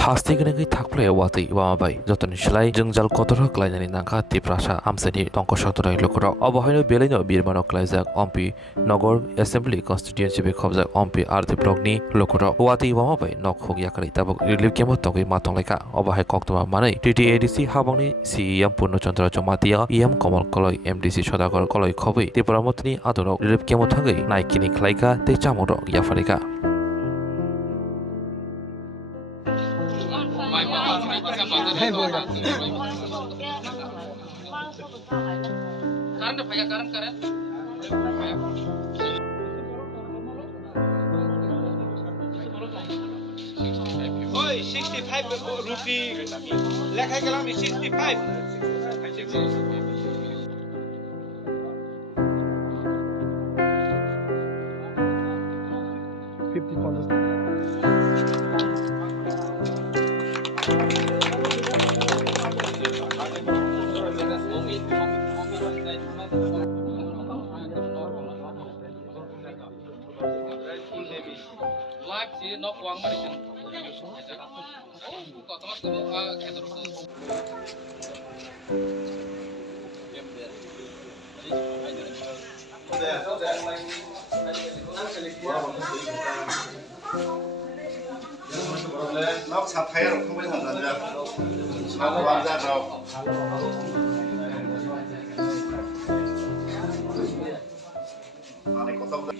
Hasti gani thakple wati wamabai joton silai jengjal kotor klainani nangka tiprasa amsani tongkosotrai lokoro obohaino belino birmano klaijak ompi nogor assembly constituency be khobjak ompi arti blockni lokoro wati wamabai nok hogyakari tabok relief kemo tongui matongleka obahai koktoma manai TTADC habangni CEM Purnochandra Jomatia EM Komal Koloi MDC Sodagor Koloi khobui tipramotni adorok relief kemo thangai naikini khlaika tei chamoro yafarika Oi, 65 rupee. Lekai kalam 65. 50 nó sạch hay rồi không biết thật là được nó có bán ra rồi này có tông